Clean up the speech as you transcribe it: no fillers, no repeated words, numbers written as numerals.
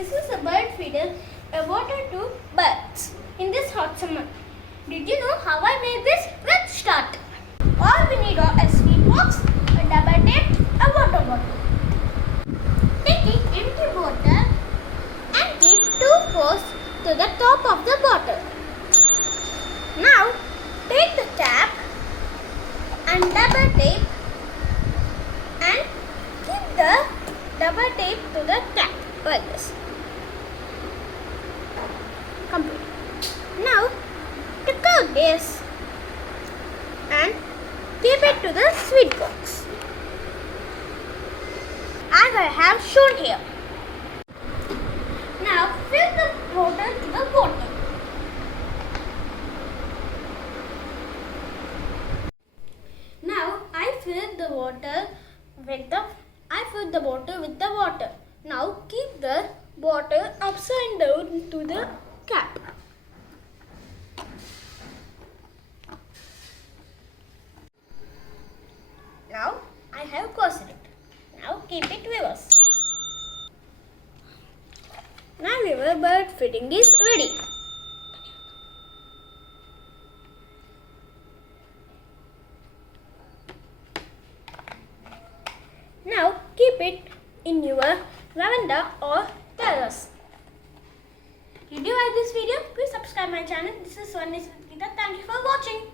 this is a bird feeder, a water to birds in this hot summer. Did you know how I made this? Let's start. All we need are a sweet box, a double tape, a water bottle. Take the empty bottle and keep two hoses to the top of the bottle. Now take the tap and double tape and keep the double tape to the tap like this. Complete. Now take out this and keep it to the sweet box as I have shown here. Now fill the water to the bottle. Now I filled the water with the water. Now keep the bottle upside down to the cap. Now I have closed it. Now keep it reverse. Now your bird feeding is ready. Now keep it in your veranda or terrace. Did you like this video? Please subscribe my channel. This is Swarnish. Thank you for watching.